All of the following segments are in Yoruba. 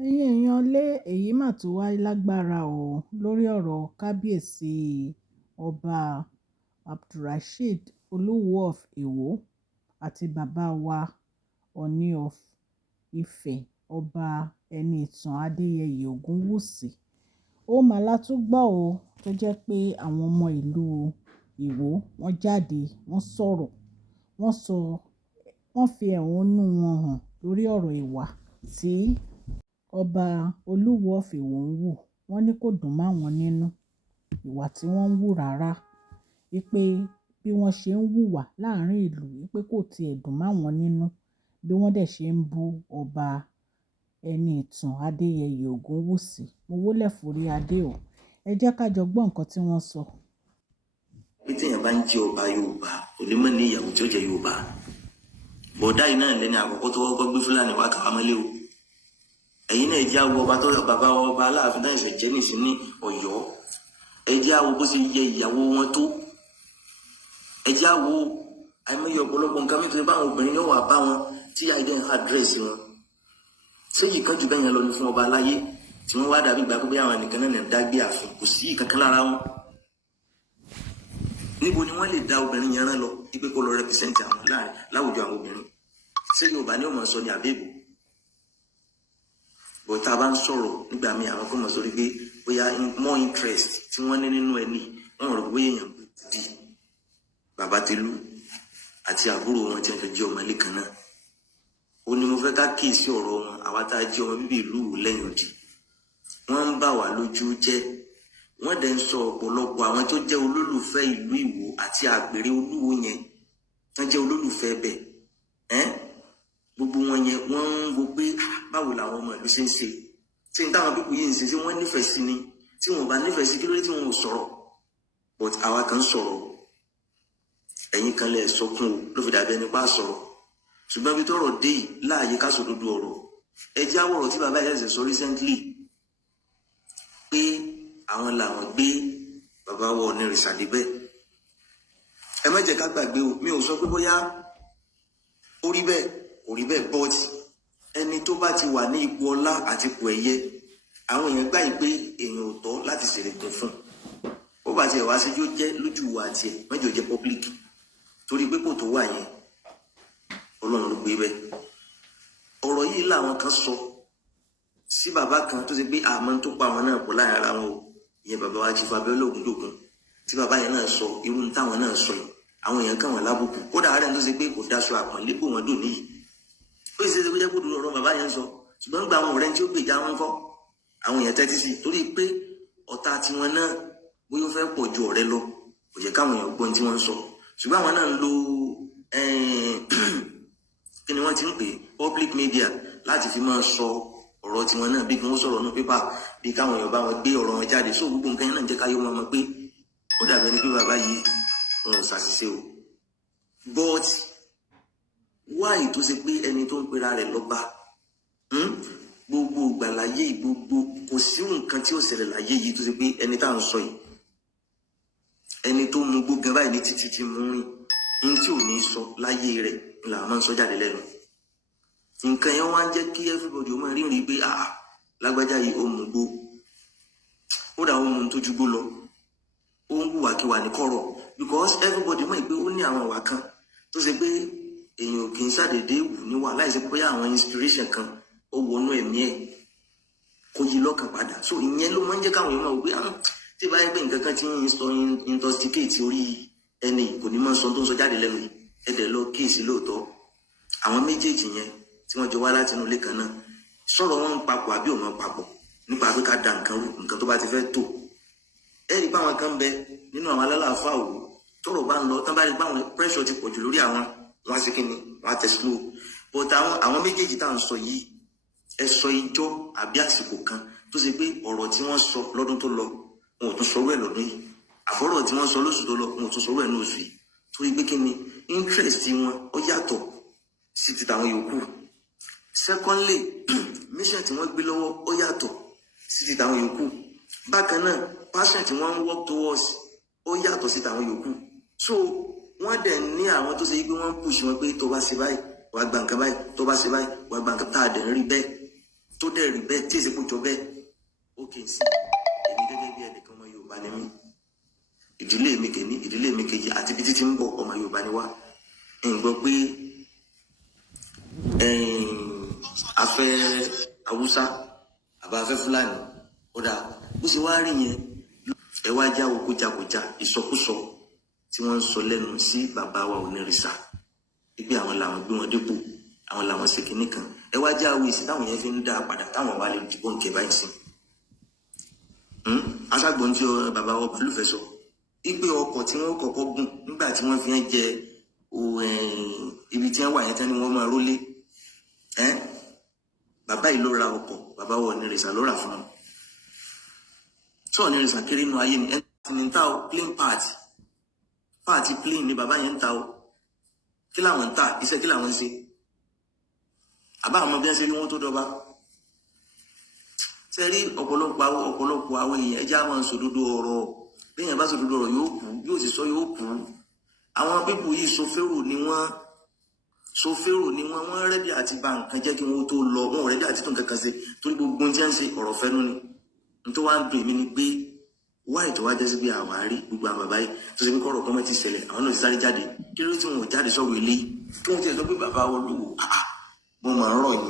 ẹ̀yin èèyàn lé èyí mà tó wá lágbára o lórí ọ̀rọ̀ kábíyèsí ọba abdulrasheed olúwo of iwọ àti bàbá wa ọ̀ọ̀ni of ife ọba ẹnìtàn adéyẹyẹ ògúnwúsì. Ó mà látúgbọ́ o tó jẹ́ pé àwọn ọmọ ìlú ìwọ wọ́n jáde wọ́n sọ̀rọ̀ wọ́n sọ wọ́n fi ẹ̀hónú wọn hàn lórí ọ̀rọ̀ ìwà tí ọba olúwo of Iwo ń wù. Wọ́n ní kò dùn mọ́ àwọn nínú ìwà tí wọ́n ń wù rárá, wípé bí wọ́n ṣe ń hùwà láàrin ìlú wípé kò tiẹ̀ dùn mọ́ àwọn nínú, bí wọ́n dẹ̀ ṣe ń bú ọba ẹnìtàn adéyẹyẹ ògúnwúsì. Mo wólẹ̀ forí adé o, ẹ jẹ́ ká jọ gbọ́ nǹkan tí wọ́n sọ. Bí téèyàn bá ń jẹ́ ọba Yorùbá kò ní mọ̀ ní ìyàwó tí ó jẹ́ Yorùbá. Bọ̀dá yìí náà lẹ́ni àkọ́kọ́ tó kọ́kọ́ gbé Fúlàní wá káwá mọ́lé o. Ẹ̀yin náà ẹ jẹ́ àwọ ọba tó rẹ̀ bàbá ọba Aláàfin náà ṣẹ̀ jẹ́ nìsín ní Ọ̀yọ́. Ẹ jẹ́ àwọ bó ṣe yẹ ìyàwó wọn tó. Ẹ jẹ́ àwọ àìmọye ọ̀pọ̀lọpọ̀ nǹkan mi tó ṣe báwọn obìnrin yóò wà bá wọn tí àìdẹ́ ń àdírẹ́sì wọn. Ṣé yìí kan jù bẹ́ẹ̀ yẹn lọ ní fún ọba aláyé tí wọ́n wá dàbí ìgbà pé àwọn nìkan náà ń dágbé ààfin, kò sí ìkankan lára wọn. Níbo ni wọ́n lè dá obìnrin yẹn rán lọ wípé kó lọ rẹpìsẹ́ǹtì àwọn láwùjọ àwọn obìnrin? Ṣé Yorùbá ni ó mọ̀ sọ ní àbẹ́bò? Bọ̀ tá a bá ń sọ̀rọ̀ nígbà míì àwọn kan mọ̀ sórí pé bóyá more interest tí wọ́n ní nínú ẹni wọ́n rò bóyá èèyàn di bàbá Tẹlú àti àbúrò wọn tí wọ́n jọ jẹ́ ọmọ ilé kan náà. Ó ní mo fẹ́ ká kíyèsí ọ̀rọ̀ wọn, àwa tá a jẹ́ ọmọ bíbí ìlú lẹ́yìn odi. Wọ́n ń bà wá lójú jẹ́, wọ́n dẹ̀ ń sọ ọ̀pọ̀lọpọ̀ àwọn tó jẹ́ olólùfẹ́ ìlú Ìwó àti àgbèrè Olúwo yẹn tán jẹ́ olólùfẹ́ bẹ̀ gbogbo wọn yẹn wọ́n ń wo pé báwo làwọn ọmọ ìlú ṣe ń ṣe, tí n táwọn pípọ̀ yìí ń ṣe wọ́n nífẹ̀ẹ́ sí ni, tí wọn bá nífẹ̀ẹ́ sí kí ló dé tí wọn ò sọ̀rọ̀. But àwa kan sọ̀rọ̀, ẹ̀yin kan lẹ̀ sọkún o ló fi dàbí ẹni pa sọ̀rọ̀. Ṣùgbọ́n bí tọ́rọ̀ dé yìí láàyè ká sọ dúdú ọ̀rọ̀. Ẹ jẹ́ àwọ̀rọ̀ tí bàbá yẹn ṣe sọ recently pé àwọn làwọn gbé bàbá wọ ní rìsàlẹ̀ bẹ́ẹ̀. Ẹ má jẹ́ ká gbàgbé o, mi ò sọ pé bóyá ó rí bẹ́ẹ̀ kò rí bẹ́ẹ̀, but ẹni tó bá ti wà ní ipò ọlá àti ipò ẹ̀yẹ àwọn èèyàn gbà yìí pé èèyàn ò tọ́ láti ṣèrègùn fún. Ó bá tiẹ̀ wá sí yóò jẹ́ lójú wa àti ẹ̀ mẹ́jọ jẹ́ public, torí pé kò tó wà yẹn Ọlọ́run ló gbé bẹ́ẹ̀. Ọ̀rọ̀ yìí làwọn kan sọ sí bàbá kan tó ṣe pé àmọ́ tó pa àwọn náà pọ̀ láàrin ara wọn o, ìyẹn bàbá wa Chief Abíọ́lá Ògúndògún, tí bàbá yẹn náà sọ irú táwọn náà sọ yìí àwọn èèyàn kàn wọ́n lábùkù. Kódà àárẹ̀ tó ṣe pé kò dáṣọ àpọ̀nlé bò wọ́n dùn níyì. Ó sì ṣe kó jẹ́ kó dúró ọ̀rọ̀ bàbá yẹn sọ, ṣùgbọ́n gba àwọn ọ̀rẹ́ tí ó gbèjà wọn kọ́ àwọn èèyàn tẹ́tí sí, torí pé ọ̀tá tiwọn náà bóyá ó fẹ́ pọ̀ ju ọ̀rẹ́ lọ, kò jẹ́ káwọn èèyàn gbọ́n tí wọ́n ń sọ. Ṣùgbọ́n àwọn náà ń lo kí ni wọ́n ti ń pè public media láti fi máa sọ ọ̀rọ̀ tiwọn náà, bí kí wọ́n sọ̀rọ̀ ní pépà, bí káwọn èèyàn bá wọn gbé ọ̀rọ̀ wọn jáde. So gbogbo nǹkan yẹn náà jẹ́ káyọ̀ wọn mọ̀ pé ó dàbí ẹni pé bàbá yìí wọn ò ṣàṣìṣe o. But why tó ṣe pé ẹni tó ń pera rẹ̀ lọ́ba gbogbo ìgbà láyé gbogbo kò sí nǹkan tí ó ṣẹlẹ̀ láyé yìí tó ṣe pé ẹni tá à ń sọ yìí ẹni tó mú gbogbo báyìí ní títí tí mú rìn ní tí ò ní sọ láyé rẹ̀ là máa ń sọ jáde lẹ́nu. Nǹkan yẹn wá ń jẹ́ kí everybody ó máa rí pé lágbájá yìí ó mú gbó, ó dà ó mú tó ju gbó lọ, ó ń hùwàkiwà ní kọ̀rọ̀, because everybody mọ̀ pé ó ní àwọn ìwà kan tó ṣe pé èèyàn kì í ṣàdédé wù níwà láìsí pé àwọn inspiration kan ó wọnú ẹ̀mí ẹ̀ kó yí lọ́kàn padà. So ìyẹn ló máa ń jẹ́ káwọn èèyàn máa wò pé tí bá yẹ pé nǹkan kan ti ń intoxicate orí ẹni kò ní máa sọ tó ń sọ jáde lẹ́nu yìí. Ẹ̀dẹ̀ lọ kíyèsí lóòótọ́ àwọn méjèèjì yẹn tí wọ́n jọ wá láti inú ilé kan náà sọ̀rọ̀ wọn ń papọ̀ àbí ò máa papọ̀ nípa pé ká da nǹkan rú, nǹkan tó bá ti fẹ́ tò. Ẹ rí i pé àwọn kan bẹ nínú àwọn alálàáfà òwò tọ́rọ̀ bá ń lọ tán bá rí i pé àwọn pressure ti pọ̀jù lórí àwọn wọn á sí kí ni wọn á tẹ slow. But àwọn méjèèjì tá à ń sọ yìí ẹ sọ ijọ́ àbí àsìkò kan tó ṣe pé ọ̀rọ̀ tí wọ́n sọ lọ́dún tó lọ wọn ò tún sọ̀rọ̀ ẹ̀ lọ́dún yìí, àbọ̀rọ̀ tí wọ́n sọ lóṣù tó lọ wọn ò tún sọ̀rọ̀ ẹ̀ ní oṣù yìí, torí pé kí ni interest wọn ó yàtọ̀ sí ti tàwọn yòókù. Secondly, mission tí wọ́n gbé lọ́wọ́ ó yàtọ̀ sí ti tàwọn yòókù. Bákan náà passion tí wọ́n ń work towards ó yàtọ̀ sí tàwọn yòókù. So wọ́n dẹ̀ ní àwọn tó ṣe pé wọ́n push wọn pé tó bá ṣe báyìí wàá gba nǹkan báyìí, tó bá ṣe báyìí wàá gba nǹkan tá a dẹ̀ ń rí bẹ́ẹ̀. tó dẹ̀ rí bẹ́ẹ̀ tí èsì kò jọ bẹ́ẹ̀ ó kì í sí èmi gẹ́gẹ́ bí ẹnìkan ọmọ Yorùbá ni mí, ìdílé mi kìíní ìdílé mi kejì àti ibi títí ń bọ̀ ọmọ Yorùbá ni wá. ń gbọ́ pé afẹ́ Haúsá àbá afẹ́ Fúlàní ó dáa bó ṣe wá rí yẹn ẹ wá jáwọ́ kójakója ìsọkúsọ tí wọ́n ń sọ lẹ́nu sí bàbá wa Onírìṣà wípé àwọn làwọn gbé wọn dépò àwọn làwọn ṣe kinní kan ẹ wá jáwọ́ èsì táwọn yẹn fi ń dá padà táwọn wà lè dìbò ń kẹ báyìí sí. aṣágbọ́n tí bàbá wa Balùfẹ́ sọ wípé ọkọ̀ tí wọ́n kọ́kọ́ gùn nígbà tí wọ́n fi ń jẹ ibi tí wọ́n wà yẹn tán ni wọ́n máa rólé bàbá yìí ló ra ọkọ̀ bàbá wa Onírìṣà ló rà fún wọn. tí Onírìṣà kéré inú ayé ni ẹni tí ń ta o plane party plane ni bàbá yẹn ń ta o kí làwọn ń ta iṣẹ́ kí làwọn ń ṣe àbá àwọn ọmọ bí wọ́n ṣe rí wọn tó dọ́ba. ṣe rí ọ̀pọ̀lọpọ̀ àwọn èèyàn ẹja máa ń sòdodo ọ̀rọ̀ béèyàn bá sòdodo ọ̀rọ̀ yóò kú yóò sì sọ yóò kú. àwọn pípù yìí soférò ni wọ́n rẹ́dí àti bà nǹkan jẹ́ kí wọ́n tó lọ wọn ò rẹ́dí àti tó nǹkan kan ṣe torí gbogbo ohun tí wọ́n ń ṣe ọ̀rọ̀ fẹ́nu ni. nítorí wàá ń dùn èmi ni pé wáì tó wá jẹ́ sí pé àwárí gbogbo àwọn bàbá yìí tó ṣe pé kọ́rọ̀ kọ́mọ́ ti ṣẹlẹ̀ àwọn náà ti sáré jáde kí ló tí wọn ò jáde sọ̀rọ̀ ilé kí wọ́n ti sọ pé bàbá Olúwo mo máa ń rọ̀ yín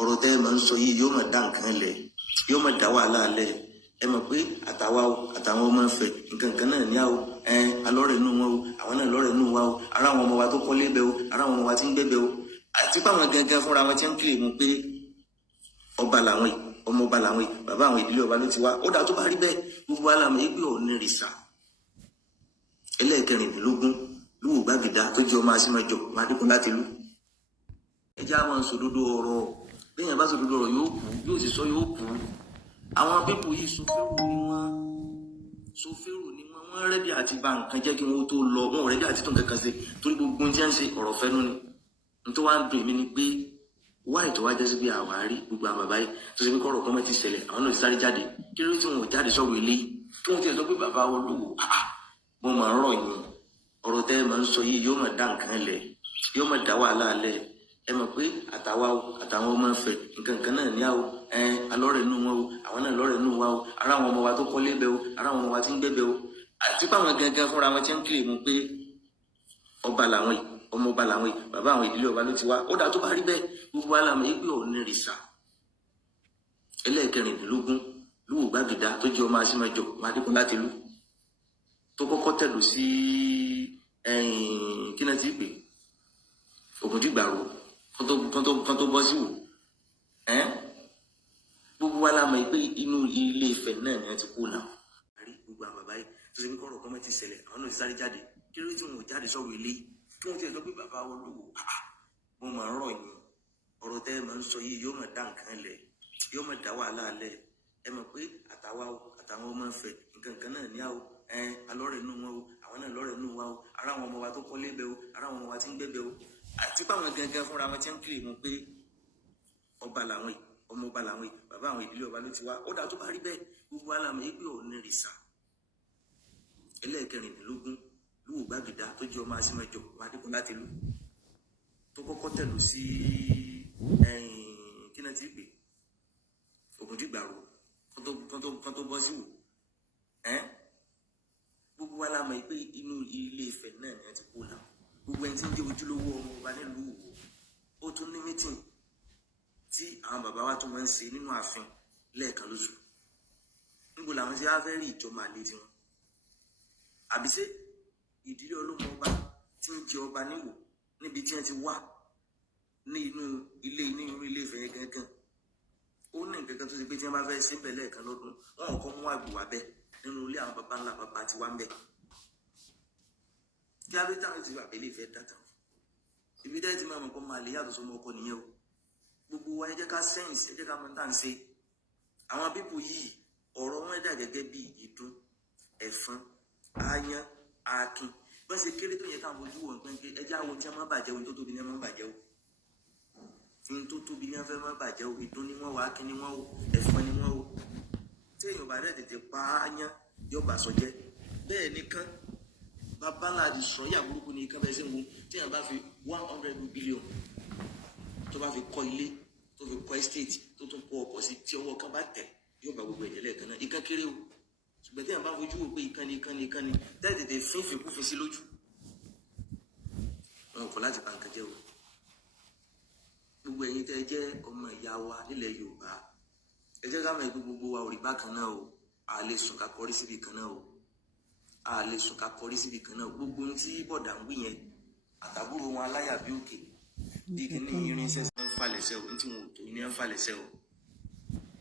ọ̀rọ̀ tẹ́ ẹ máa ń sọ yìí yóò máa dá nǹkan lẹ̀ yóò máa dá wàhálà lẹ̀ ẹ mọ̀ pé àtàwọn ọmọ ẹ̀fẹ̀ nǹkan kan náà ní àwọ̀ alọ́rẹ̀ inú wọn o àwọn náà lọ́rẹ̀ inú wa o ara àwọn ọmọ wa tó kọ́lé bẹ́ o ara àwọn ọmọ wa ti ń gbẹ́bẹ́ o àti pé àwọn gangan fúnra wọn ti ń kiri mu pé ọba làwọn yìí ọmọ ọba làwọn yìí bàbá àwọn ìdílé ọba ló ti wá ó dà tó bá rí bẹ́ẹ̀ gbogbo alámọ̀ ẹgbẹ́ Onírìṣà ẹlẹ́ẹ̀kẹrìndínlógún Lúwo Gbàgìdá tó jẹ́ ọmọ Asímọjọ Adékọ́lá láti lú. ẹjẹ́ àwọn sòdodo ọ̀rọ̀ béèyàn bá sòdodo ọ̀rọ̀ yóò kú yóò sì sọ yóò kú. àwọn pípù yìí soférò ni wọ́n rẹ́dí àti bà nǹkan jẹ́ kí wọ́n tó lọ wọn ò rẹ́dí àti tó nǹkan kan ṣe torí gbogbo ohun tí wọ́n ń ṣe ọ̀rọ̀ fẹ́nu ni. nítorí wàá ń dùn èmi ni pé wáì tó wá jẹ́ sí pé àwárí gbogbo àwọn bàbá yìí tó ṣe pé kọ́rọ̀ kọ́mọ́ ti ṣẹlẹ̀ àwọn náà ti sáré jáde kí ló tí wọn ò jáde sọ̀rọ̀ ilé kí wọ́n ti sọ pé bàbá Olúwo mo máa ń rọ̀ yín ọ̀rọ̀ tẹ́ ẹ máa ń sọ yìí yóò máa dá nǹkan lẹ̀ yóò máa dá wàhálà lẹ̀ ẹ mọ̀ pé àtàwọn ọmọ ẹ̀fẹ̀ nǹkan kan náà ní àwọ̀ alọ́rẹ̀ inú wọn o àwọn náà lọ́rẹ̀ inú wa o ara àwọn ọmọ wa tó kọ́lé bẹ́ o ara àwọn ọmọ wa ti ń gbẹ́bẹ́ o àti pé àwọn gangan fúnra wọn ti ń kiri mu pé ọba làwọn yìí ọmọ ọba làwọn yìí bàbá àwọn ìdílé ọba ló ti wá ó dà tó bá rí bẹ́ẹ̀ gbogbo alámọ̀ ẹgbẹ́ Onírìṣà ẹlẹ́ẹ̀kẹrìndínlógún Lúwo Gbàgìdá tó jẹ́ ọmọ Asímọjọ Adékọ́lá láti lú tó kọ́kọ́ tẹ̀lú sí kí náà ti pè Ògùndìgbàrò kan tó bọ́ sí wò gbogbo alámọ̀ ẹgbẹ́ inú Ilé Ifẹ̀ náà ni wọ́n ti kú náà àrí gbogbo àwọn bàbá yìí tó ṣe pé kọ́rọ̀ kọ́mọ́ ti ṣẹlẹ̀ àwọn náà ti sáré jáde kí ló tí wọn ò jáde sọ̀rọ̀ ilé kí wọ́n ti sọ pé bàbá Olúwo mo máa ń rọ̀ yín ọ̀rọ̀ tẹ́ ẹ máa ń sọ yìí yóò máa dá nǹkan lẹ̀ yóò máa dá wàhálà lẹ̀ ẹ mọ̀ pé àtàwọn ọmọ ẹ̀fẹ̀ nǹkan kan náà ní àwọ̀ alọ́rẹ̀ inú wọn o àwọn náà lọ́rẹ̀ inú wa o ara àwọn ọmọ wa tó kọ́lé bẹ́ o ara àwọn ọmọ wa ti ń gbẹ́bẹ́ o àti pé àwọn gangan fúnra wọn ti ń kiri mu pé ọba làwọn yìí ọmọ ọba làwọn yìí bàbá àwọn ìdílé ọba ló ti wá ó dà tó bá rí bẹ́ẹ̀ gbogbo alámọ̀ ẹgbẹ́ Onírìṣà ẹlẹ́ẹ̀kẹrìndínlógún Lúwo Gbàgìdá tó jẹ́ ọmọ Asímọjọ Adékọ́lá láti lú tó kọ́kọ́ tẹ̀lú sí kí náà ti pè Ògùndìgbàrò kan tó bọ́ sí wò gbogbo wa la mọ̀ pé inú Ilé Ifẹ̀ náà ni wọ́n ti kú náà gbogbo ẹni tí ń jẹ́ ojúlówó ọmọ ọba nílùú Ìwó ó tún ní mítìn tí àwọn bàbá wa tún máa ń ṣe nínú ààfin lẹ́ẹ̀kan lóṣù níbo làwọn ti wá fẹ́ rí ìjọba àlè tiwọn àbí ṣé ìdílé Olómọ ọba tí ń jẹ ọba níwò níbi tí wọ́n ti wá ní inú Ilé Ifẹ̀ yẹn gangan ó ní nǹkan kan tó ṣe pé tí wọ́n bá fẹ́ ṣe ń bẹ̀ lẹ́ẹ̀kan lọ́dún wọn ò kọ́ mú àgbò wá bẹ́ẹ̀ nínú ilé àwọn baba ńlá baba ti wá ń bẹ̀ kí abẹ́tàwọn ti wà Ilé Ifẹ̀ dàtàn ibi dẹ́ ti máa mọ̀ pé máa lè yàtọ̀ sọmọ ọkọ nìyẹn o gbogbo wa ẹ jẹ́ ká sẹ́yìnsì ẹ jẹ́ ká mọ̀ tá à ń ṣe àwọn pípò yìí ọ̀rọ̀ wọn dà gẹ́gẹ́ bí ìdun ẹ̀fọn aáyán akin bọ́n ṣe kéré tó yẹ káwọn ojú wọn pé ẹ jẹ́ àwọn tí wọ́n máa bàjẹ́ ohun tó tóbi ní wọ́n máa bàjẹ́ o ohun tó tóbi ní wọ́n fẹ́ máa bàjẹ́ o ìdun ni wọ́n wà akin ni wọ́n o ẹ̀fọn ni wọ́n o tí èèyàn bá rẹ̀ tètè pa aáyán yóò bà sọ jẹ́ bẹ́ẹ̀ nìkan babaláàdì sọ̀yà burúkú ni nǹkan bẹ́ẹ̀ ṣe ń wo tí èèyàn bá fi 100 billion tó bá fi kọ́ ilé tó fi kọ́ estate tó tún kó wọ ọkọ̀ sí tí ọwọ́ kan bá tẹ̀ yóò bá gbogbo ẹ̀jẹ̀ lẹ́ẹ̀kan náà. Ikán kéré o, ṣùgbọ́n tí àwọn bá fojú wò pé ikán ni tètè fín sí lójú, wọn kọ̀ láti bà nǹkan jẹ́ o. Gbogbo ẹ̀yin tẹ́ jẹ́ ọmọ ìyá wa nílẹ̀ Yorùbá, ẹ jẹ́ ká mọ̀ pé gbogbo wa ò rí bákan náà o. A lè sùn ká kọrí síbi kan náà o. A lè sùn ká kọrí síbi kan náà. Gbogbo ohun tí bọ̀dà ń wí yẹn àtàbúrò wọn aláyà bí òkè bí kíní irinṣẹ́ tí wọ́n ń falẹ̀ sẹ́ o, ní tí wọn ò tó ní wọ́n ń falẹ̀ sẹ́ o.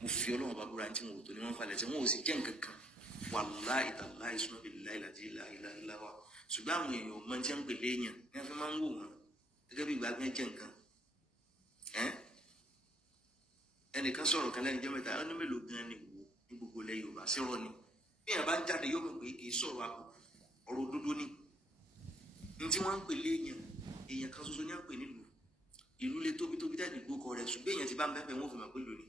Mo fi Ọlọ́run bá búra ní tí wọn ò tó ní wọ́n ń falẹ̀ sẹ́, wọn ò sì jẹ́ nǹkan kan. Wàláhì tàláhì summa billahi la ilaha illa huwa. Ṣùgbọ́n àwọn èèyàn mọ tí wọ́n ń pè léèyàn ní wọ́n fi máa ń wò wọ́n gẹ́gẹ́ bí ìgbà gbẹ́ jẹ́ nǹkan. Ẹnìkan sọ̀rọ̀ kan lẹ́nu jẹ́ mẹ́ta, ó ní mélòó gan ni wò ní gbogbo ilẹ̀ Yorùbá sírọ́ ni. Bí èèyàn bá ń jáde yóò mọ̀ pé kì í sọ̀rọ̀ àbùkù, ọ̀rọ̀ òdodo ni. Ní tí wọ́n ń pè léèyàn, èèyàn kan ṣoṣo ní à ń pè nílùú. Ìlú lè tóbi tẹ́lẹ̀ gbókọ rẹ̀, ṣùgbọ́n èèyàn ti bá ń bẹ́ẹ̀ wọ́n fi mọ̀ pé lónìí.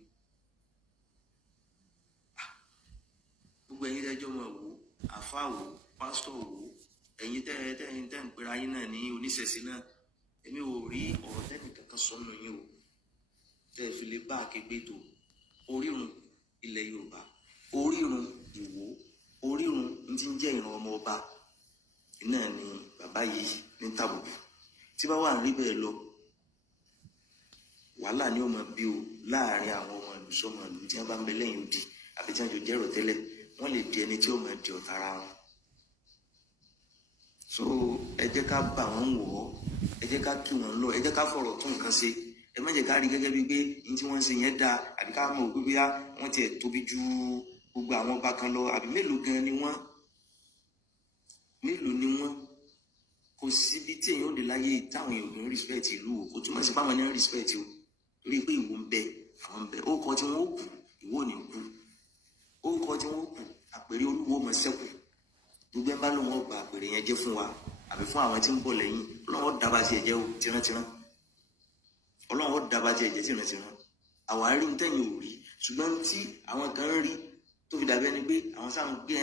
Gbogbo ẹ̀yin tẹ́jọ́ mọ̀ wò, àfáà wò, pásítọ̀ wò, ẹ̀yin tẹ́ ń pera yín náà ní oníṣẹ̀ṣe náà, èmi ò rí ọ̀rọ̀ tẹ́nì kankan sọ́nù yín o. Tẹ́ fi lè bá àkégbé tó orírun ilẹ̀ Yorùbá, orírun Ìwó, orírun ní ti ń jẹ́ ìran ọmọ ọba náà ni bàbá yìí ní tàbùkù. Tí bá wà ń rí bẹ́ẹ̀ lọ, wàhálà ni ó máa bí o láàrin àwọn ọmọ ìlú sọmọ ìlú tí wọ́n bá ń bẹ lẹ́yìn odi àbí tí wọ́n jọ jẹ́rọ̀ tẹ́lẹ̀, wọ́n lè di ẹni tí ó máa di ọ̀tá ara wọn. So ẹ jẹ́ ká bà wọ́n wọ̀ ọ́, ẹ jẹ́ ká kí wọ́n lọ, ẹ jẹ́ ká fọ̀rọ̀ tún nǹkan ṣe. Ẹ má jẹ́ ká rí gẹ́gẹ́ bí pé ní tí wọ́n ń ṣe yẹn dáa, àbí ká mọ̀ pé bóyá wọ́n tiẹ̀ tóbi ju gbogbo àwọn ọba kan lọ, àbí mélòó gan ni wọ́n, mélòó ni wọ́n. Kò síbi tí èèyàn ò lè láyé táwọn èèyàn ò ní respect ìlú o, kò túmọ̀ sí pé àwọn ní respect o, torí pé Ìwó ń bẹ, àwọn ń bẹ. Ó kọ tí wọ́n ó kù, Ìwó ò ní kú. Ó kọ tí wọ́n ó kù, àpèrè Olúwo mọ̀ sẹ́kù. Gbogbo ẹ̀ bá lóun ó gba àpèrè yẹn jẹ́ fún wa àbí fún àwọn tí ń bọ̀ lẹ́yìn, Ọlọ́run ó dábàá sí ẹ̀jẹ̀ o tírántírán. Ọlọ́run ó dábàá sí ẹ̀jẹ̀ tírántírán. Àwa rí ní tẹ̀yìn ò rí, ṣùgbọ́n tí àwọn kan ń rí tó fi dàbí ẹni pé àwọn sáà ń gbé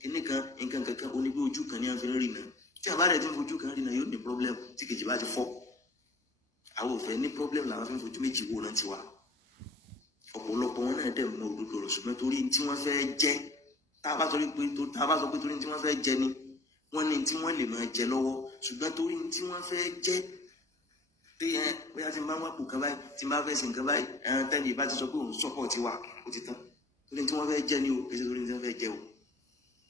kíní kan nǹkan kankan oní pé ojú kan ní àwọn fi ń rìn náà. Tí àwọn bá rẹ̀ tí ń fojú kan rìn náà yóò ní problem tí kejì bá ti fọ́. Àwọn ò fẹ́ ní problem làwọn fi ń fojú méjì wò náà tiwa. Ọ̀pọ̀lọpọ̀ wọn náà dẹ̀ mọ òdodo ọ̀rọ̀, ṣùgbọ́n torí tí wọ́n fẹ́ jẹ́, tá a bá sọ pé torí tí wọ́n fẹ́ jẹ ni, wọ́n ní tí wọ́n lè máa jẹ lọ́wọ́, ṣùgbọ́n torí tí wọ́n fẹ́ jẹ́ pé bóyá tí n bá wá pò kan báyìí, tí n bá fẹ́ ṣe nǹkan báyìí, tẹ́lẹ̀ bá ti sọ pé òun sọ́pọ̀ ti wà, ó ti tán. Torí tí wọ́n fẹ́ jẹ́ ni o, kì í ṣe torí tí wọ́n fẹ́ jẹ o.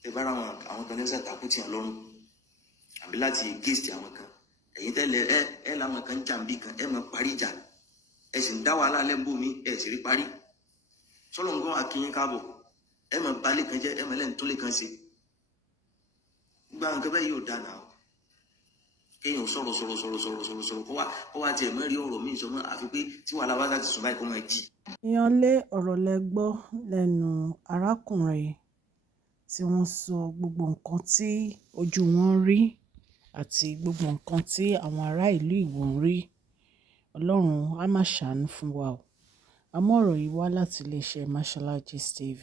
Tẹ bá ra àwọn kan lẹ́sẹ̀ takú tí wọ́n lọ́rùn àbí láti gẹ́sì àwọn kan, ẹ̀yin tẹ́lẹ̀ ẹ làwọn kan jàǹbí kan, ẹ máa parí ìjà, ẹ sì ń dá wàhálà lẹ́ńbó mi, ẹ sì rí parí. Sọ́lọ́ nǹkan akínyín káàbọ̀, ẹ máa balẹ̀ kan jẹ́, ẹ máa lẹ́nu tó lè kan ṣe. Gbogbo àwọn nǹkan bẹ́ẹ̀ yóò dáa náà. Kéèyàn sọ̀rọ̀ kó wá tiẹ̀ mọ́ rí ọ̀rọ̀ míì sọmọ́, àfi pé tí wàhálà bá ti sùn báyìí kó máa jì. Ìyànlé ọ̀rọ̀ lẹ gbọ́ lẹ́nu arákùnrin tí wọ́n sọ gbogbo nǹkan tí ojú wọn rí àti gbogbo nǹkan tí àwọn ará ìlú Ìwó ń rí. Ọlọ́run á máa ṣàánú fún wa o. Àmọ́ ọ̀rọ̀ yìí wá láti iléeṣẹ́ Mashola Gist TV.